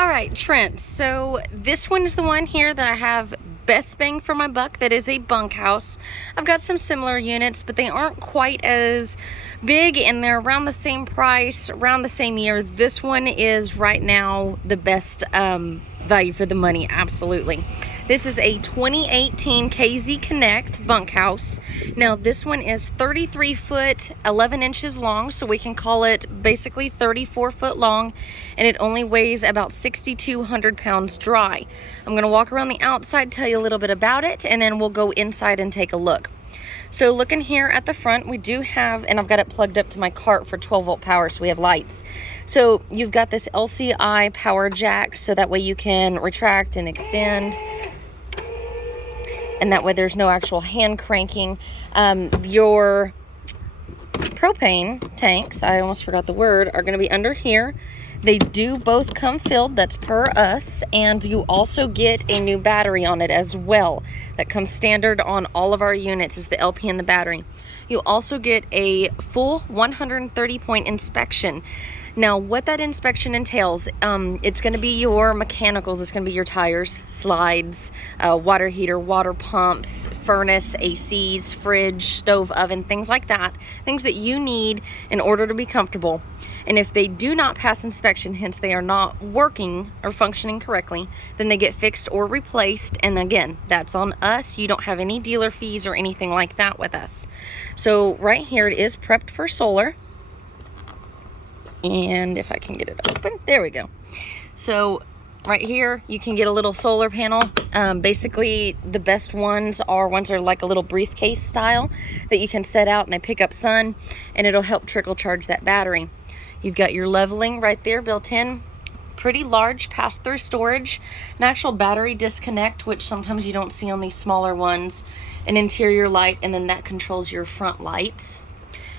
All right, Trent, so this one is the one here that I have best bang for my buck. That is a bunkhouse. I've got some similar units, but they aren't quite as big, and they're around the same price, around the same year. This one is right now the best value for the money, absolutely. This is a 2018 KZ Connect bunkhouse. Now this one is 33 foot, 11 inches long, so we can call it basically 34 foot long, and it only weighs about 6,200 pounds dry. I'm gonna walk around the outside, tell you a little bit about it, and then we'll go inside and take a look. So looking here at the front, we do have, and I've got it plugged up to my cart for 12 volt power, so we have lights. So you've got this LCI power jack, so that way you can retract and extend, and that way there's no actual hand cranking. Your propane tanks, I almost forgot the word, are going to be under here. They do both come filled, that's per us, and you also get a new battery on it as well. That comes standard on all of our units, is the LP and the battery. You also get a full 130 point inspection. Now what that inspection entails, it's going to be your mechanicals, it's going to be your tires, slides, water heater, water pumps, furnace, ACs, fridge, stove, oven, things like that. Things that you need in order to be comfortable. And if they do not pass inspection, hence they are not working or functioning correctly, then they get fixed or replaced. And again, that's on us. You don't have any dealer fees or anything like that with us. So right here, it is prepped for solar. And if I can get it open, there we go. So right here, you can get a little solar panel. Basically, the best ones are like a little briefcase style that you can set out and they pick up sun, and it'll help trickle charge that battery. You've got your leveling right there built in. Pretty large pass-through storage, an actual battery disconnect, which sometimes you don't see on these smaller ones, an interior light, and then that controls your front lights.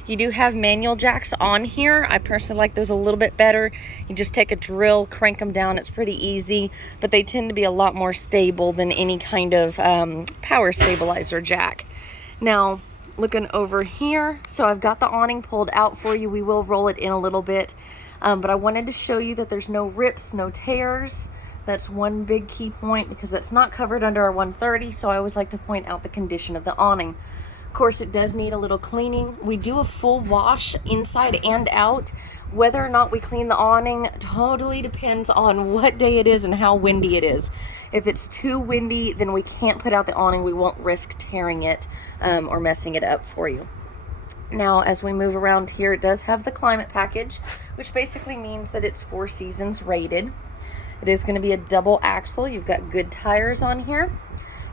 You do have manual jacks on here. I personally like those a little bit better. You just take a drill, crank them down. It's pretty easy, but they tend to be a lot more stable than any kind of power stabilizer jack. Now, looking over here, so I've got the awning pulled out for you. We will roll it in a little bit, but I wanted to show you that there's no rips, no tears. That's one big key point, because that's not covered under our 130, so I always like to point out the condition of the awning. Of course, it does need a little cleaning. We do a full wash inside and out. Whether or not we clean the awning totally depends on what day it is and how windy it is. If it's too windy, then we can't put out the awning. We won't risk tearing it or messing it up for you. Now, as we move around here, it does have the climate package, which basically means that it's 4 seasons rated. It is going to be a double axle. You've got good tires on here.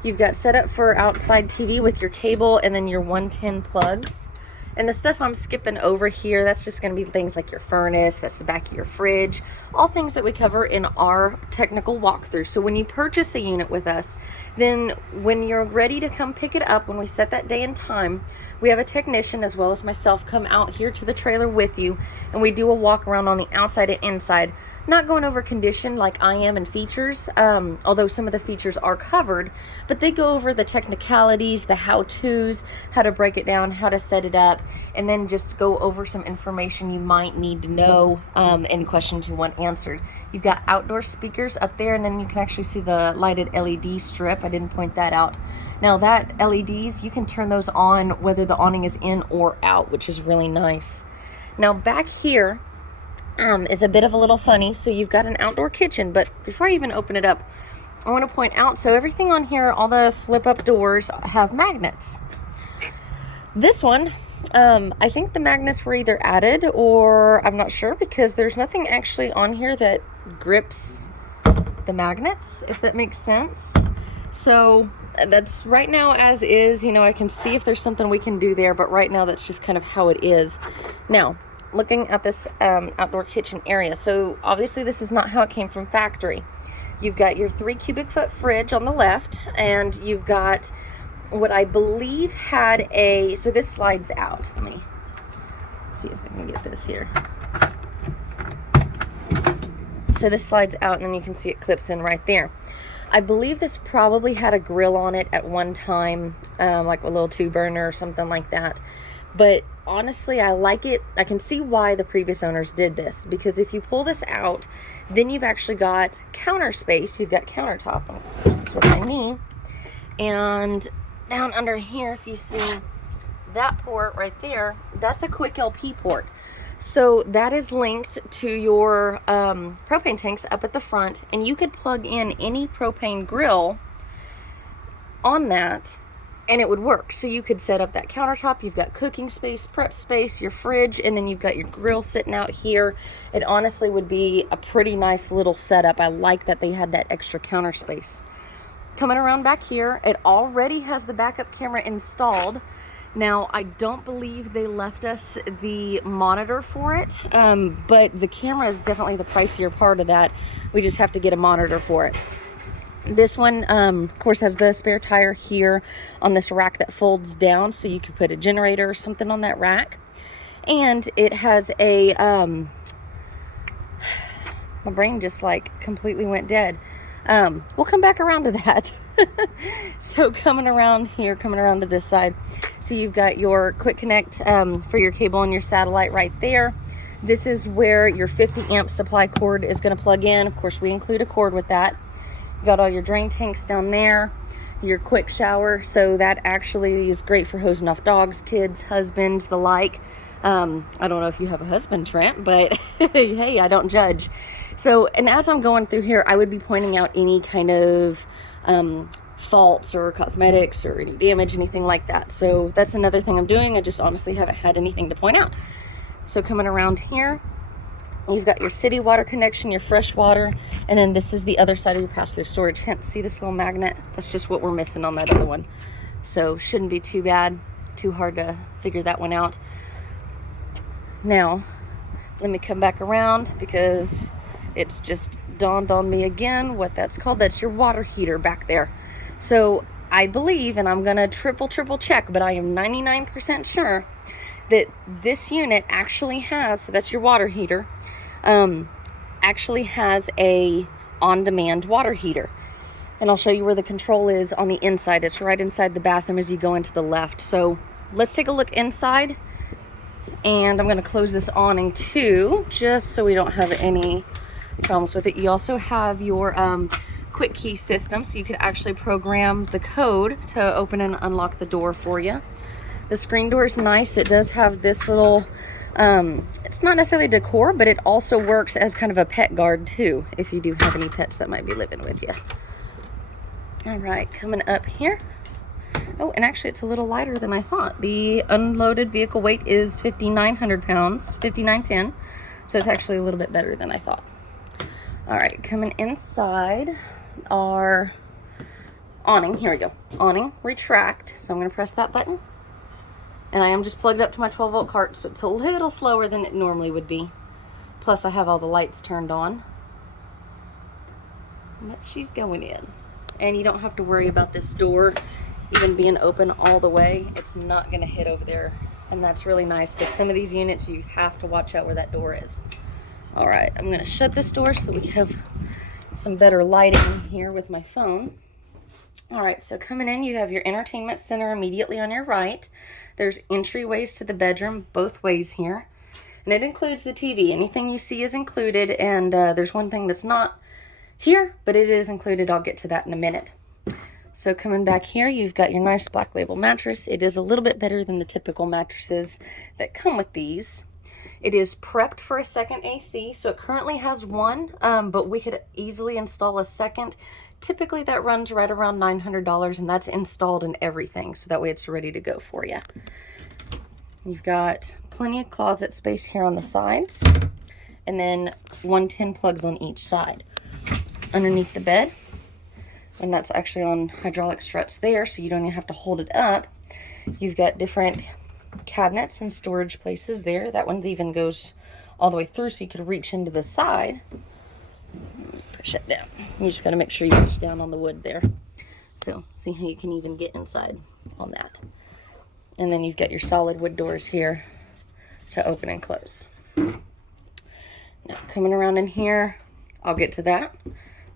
You've got set up for outside TV with your cable and then your 110 plugs. And the stuff I'm skipping over here, that's just going to be things like your furnace, that's the back of your fridge, all things that we cover in our technical walkthrough. So when you purchase a unit with us, then when you're ready to come pick it up, when we set that day and time, we have a technician as well as myself come out here to the trailer with you, and we do a walk around on the outside and inside. Not going over condition like I am and features, although some of the features are covered, but they go over the technicalities, the how-tos, how to break it down, how to set it up, and then just go over some information you might need to know, any questions you want answered. You've got outdoor speakers up there, and then you can actually see the lighted LED strip. I didn't point that out. Now that LEDs, you can turn those on whether the awning is in or out, which is really nice. Now back here, is a bit of a little funny. So you've got an outdoor kitchen, but before I even open it up, I want to point out, so everything on here, all the flip up doors have magnets. This one, I think the magnets were either added or I'm not sure, because there's nothing actually on here that grips the magnets, if that makes sense. So that's right now as is. You know, I can see if there's something we can do there, but right now that's just kind of how it is. Now, looking at this outdoor kitchen area, so obviously this is not how it came from factory. You've got your 3 cubic foot fridge on the left, and you've got what I believe had a, so this slides out. Let me see if I can get this here. So this slides out, and then you can see it clips in right there. I believe this probably had a grill on it at one time, like a little 2 burner or something like that. But honestly, I like it. I can see why the previous owners did this, because if you pull this out, then you've actually got counter space. You've got countertop. I'm gonna use this with my knee. And down under here, if you see that port right there, that's a quick LP port. So that is linked to your propane tanks up at the front, and you could plug in any propane grill on that and it would work. So you could set up that countertop, you've got cooking space, prep space, your fridge, and then you've got your grill sitting out here. It honestly would be a pretty nice little setup. I like that they had that extra counter space. Coming around back here, it already has the backup camera installed. Now, I don't believe they left us the monitor for it, but the camera is definitely the pricier part of that. We just have to get a monitor for it. This one, of course, has the spare tire here on this rack that folds down, so you could put a generator or something on that rack. And it has a, my brain just like completely went dead. We'll come back around to that. So coming around here, coming around to this side, so you've got your quick connect for your cable and your satellite right there. This is where your 50 amp supply cord is going to plug in. Of course, we include a cord with that. You've got all your drain tanks down there, your quick shower, so that actually is great for hosing off dogs, kids, husbands, the like. I don't know if you have a husband, Trent, but hey, I don't judge. So, and as I'm going through here, I would be pointing out any kind of faults or cosmetics or any damage, anything like that. So that's another thing I'm doing. I just honestly haven't had anything to point out. So coming around here, you've got your city water connection, your fresh water, and then this is the other side of your pass-through storage. Hence, see this little magnet? That's just what we're missing on that other one. So shouldn't be too bad, too hard to figure that one out. Now, let me come back around because it's just dawned on me again what that's called. That's your water heater back there. So I believe, and I'm gonna triple check, but I am 99% sure that this unit actually has, so that's your water heater, actually has a on-demand water heater. And I'll show you where the control is on the inside. It's right inside the bathroom as you go into the left. So let's take a look inside. And I'm going to close this awning too, just so we don't have any problems with it. You also have your quick key system, so you could actually program the code to open and unlock the door for you. The screen door is nice. It does have this little, it's not necessarily decor, but it also works as kind of a pet guard too, if you do have any pets that might be living with you. All right, coming up here. Oh, and actually it's a little lighter than I thought. The unloaded vehicle weight is 5,900 pounds, 5,910. So it's actually a little bit better than I thought. All right, coming inside our awning. Here we go. Awning, retract. So I'm gonna press that button. And I am just plugged up to my 12-volt cart, so it's a little slower than it normally would be. Plus I have all the lights turned on. But she's going in. And you don't have to worry about this door even being open all the way. It's not going to hit over there, and that's really nice because some of these units you have to watch out where that door is. All right, I'm going to shut this door so that we have some better lighting here with my phone. All right, so coming in, you have your entertainment center immediately on your right. There's entryways to the bedroom both ways here, and it includes the TV. Anything you see is included, and there's one thing that's not here, but it is included. I'll get to that in a minute. So coming back here, you've got your nice Black Label mattress. It is a little bit better than the typical mattresses that come with these. It is prepped for a second AC, so it currently has one, but we could easily install a second. Typically that runs right around $900, and that's installed in everything, so that way it's ready to go for you. You've got plenty of closet space here on the sides, and then 110 plugs on each side. Underneath the bed, and that's actually on hydraulic struts there, so you don't even have to hold it up. You've got different cabinets and storage places there. That one even goes all the way through, so you could reach into the side. Push it down. You just got to make sure you push down on the wood there. So see how you can even get inside on that. And then you've got your solid wood doors here to open and close. Now coming around in here, I'll get to that.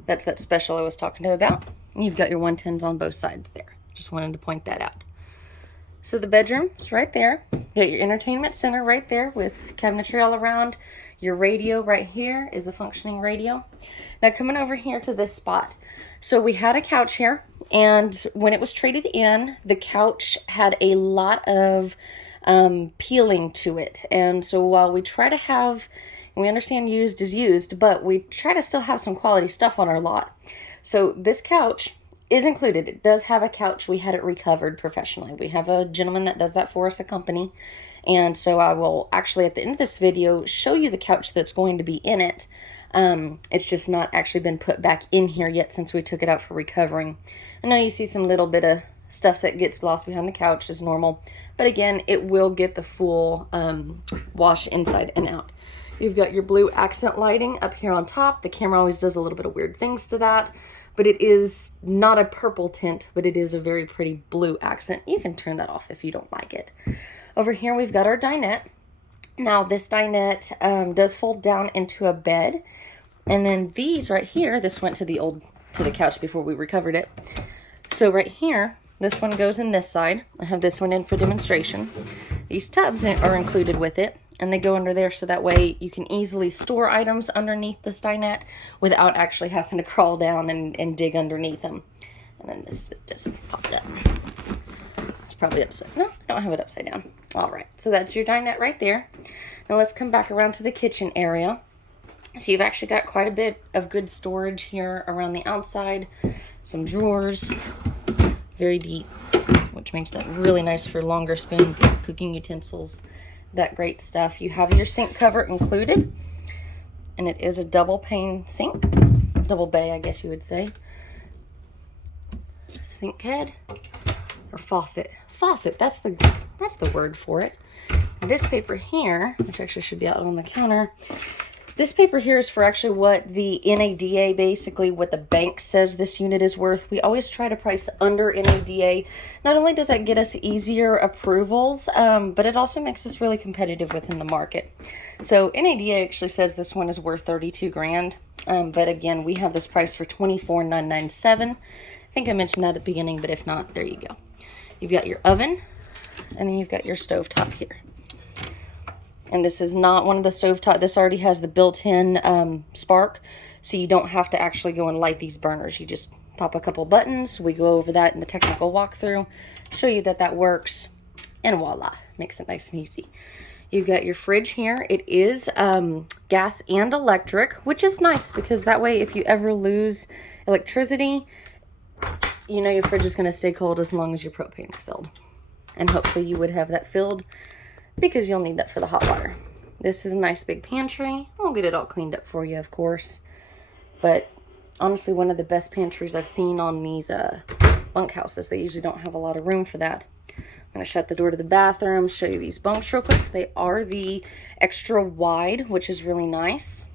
That's that special I was talking to you about. And you've got your 110s on both sides there. Just wanted to point that out. So the bedroom is right there. You got your entertainment center right there with cabinetry all around. Your radio right here is a functioning radio. Now coming over here to this spot. So we had a couch here, and when it was traded in, the couch had a lot of peeling to it. And so while we try to have, we understand used is used, but we try to still have some quality stuff on our lot. So this couch is included. It does have a couch. We had it recovered professionally. We have a gentleman that does that for us, a company. And so I will actually at the end of this video show you the couch that's going to be in it. It's just not actually been put back in here yet since we took it out for recovering. I know you see some little bit of stuff that gets lost behind the couch is normal. But again, it will get the full wash inside and out. You've got your blue accent lighting up here on top. The camera always does a little bit of weird things to that. But it is not a purple tint, but it is a very pretty blue accent. You can turn that off if you don't like it. Over here, we've got our dinette. Now, this dinette does fold down into a bed. And then these right here, this went to the couch before we recovered it. So right here, this one goes in this side. I have this one in for demonstration. These tubs are included with it, and they go under there so that way you can easily store items underneath this dinette without actually having to crawl down and dig underneath them. And then this just popped up. It's probably upside. No, I don't have it upside down. All right, so that's your dinette right there. Now let's come back around to the kitchen area. So you've actually got quite a bit of good storage here around the outside. Some drawers, very deep, which makes that really nice for longer spoons, cooking utensils, that great stuff. You have your sink cover included, and it is a double pane sink, double bay, I guess you would say. Sink head or faucet. Faucet, that's the word for it. This paper here, which actually should be out on the counter, this paper here is for actually what the NADA, basically what the bank says this unit is worth. We always try to price under NADA. Not only does that get us easier approvals, but it also makes us really competitive within the market. So NADA actually says this one is worth 32 grand. But again, we have this price for $24,997. I think I mentioned that at the beginning, but if not, there you go. You've got your oven, and then you've got your stovetop here. And this is not one of the stovetop. This already has the built-in spark, so you don't have to actually go and light these burners. You just pop a couple buttons. We go over that in the technical walkthrough, show you that that works, and voila, makes it nice and easy. You've got your fridge here. It is gas and electric, which is nice because that way if you ever lose electricity, you know your fridge is going to stay cold as long as your propane is filled. And hopefully you would have that filled, because you'll need that for the hot water. This is a nice big pantry. We'll get it all cleaned up for you, of course. But honestly, one of the best pantries I've seen on these bunkhouses. They usually don't have a lot of room for that. I'm going to shut the door to the bathroom, show you these bunks real quick. They are the extra wide, which is really nice.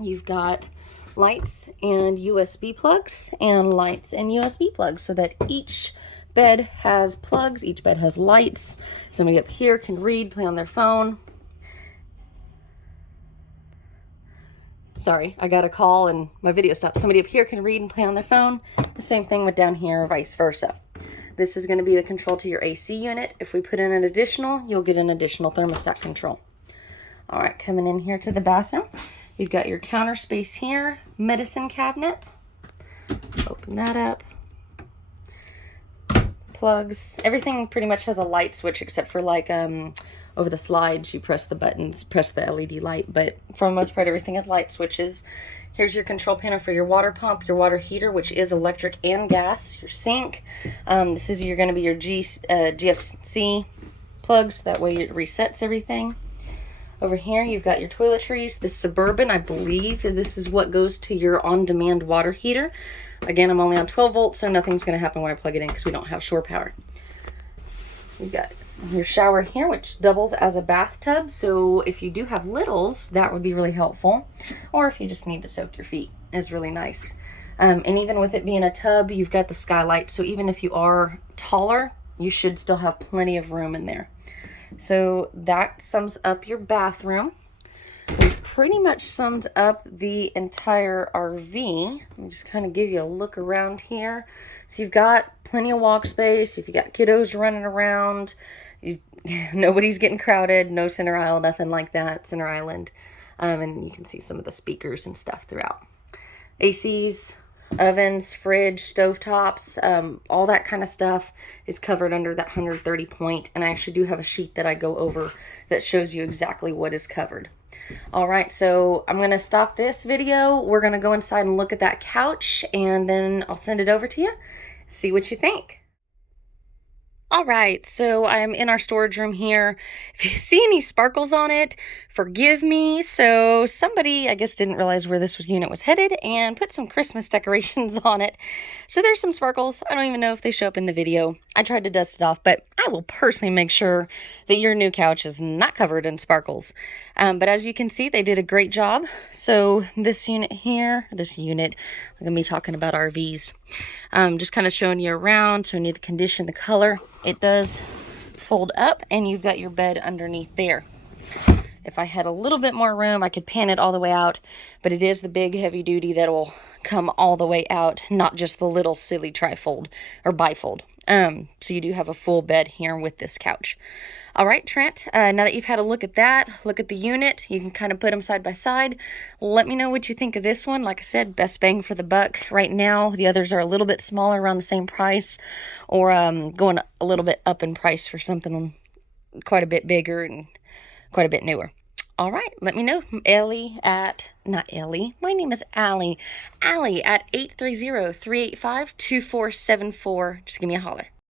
You've got lights and USB plugs, and lights and USB plugs, so that each bed has plugs, each bed has lights. Somebody up here can read, play on their phone. Sorry, I got a call and my video stopped. Somebody up here can read and play on their phone. The same thing with down here, or vice versa. This is going to be the control to your AC unit. If we put in an additional, you'll get an additional thermostat control. All right, coming in here to the bathroom. You've got your counter space here, medicine cabinet. Open that up. Plugs. Everything pretty much has a light switch except for like over the slides you press the buttons, press the LED light, but for the most part everything has light switches. Here's your control panel for your water pump, your water heater, which is electric and gas, your sink. This is going to be your GFC plugs, that way it resets everything. Over here you've got your toiletries. This Suburban, I believe this is what goes to your on-demand water heater. Again, I'm only on 12 volts, so nothing's going to happen when I plug it in because we don't have shore power. You've got your shower here, which doubles as a bathtub. So if you do have littles, that would be really helpful. Or if you just need to soak your feet, it's really nice. And even with it being a tub, you've got the skylight. So even if you are taller, you should still have plenty of room in there. So that sums up your bathroom. we've pretty much summed up the entire RV. Let me just kind of give you a look around here. So you've got plenty of walk space. If you got kiddos running around, nobody's getting crowded, no center aisle, nothing like that, center island. And you can see some of the speakers and stuff throughout. ACs, ovens, fridge, stovetops, all that kind of stuff is covered under that 130 point. And I actually do have a sheet that I go over that shows you exactly what is covered. All right, so I'm going to stop this video. We're going to go inside and look at that couch, and then I'll send it over to you. See what you think. All right, so I'm in our storage room here. If you see any sparkles on it, forgive me. So somebody, I guess, didn't realize where this unit was headed and put some Christmas decorations on it. So there's some sparkles. I don't even know if they show up in the video. I tried to dust it off, but I will personally make sure that your new couch is not covered in sparkles. But as you can see, they did a great job. So this unit here, I'm going to be talking about RVs. Just kind of showing you around, showing you the condition, the color. It does fold up, and you've got your bed underneath there. If I had a little bit more room, I could pan it all the way out, but it is the big heavy duty that will come all the way out, not just the little silly trifold or bifold. So you do have a full bed here with this couch. All right, Trent, now that you've had a look at that, look at the unit, you can kind of put them side by side. Let me know what you think of this one. Like I said, best bang for the buck right now. The others are a little bit smaller, around the same price, or going a little bit up in price for something quite a bit bigger and quite a bit newer. All right, let me know. Not Ellie, my name is Allie. Allie at 830-385-2474. Just give me a holler.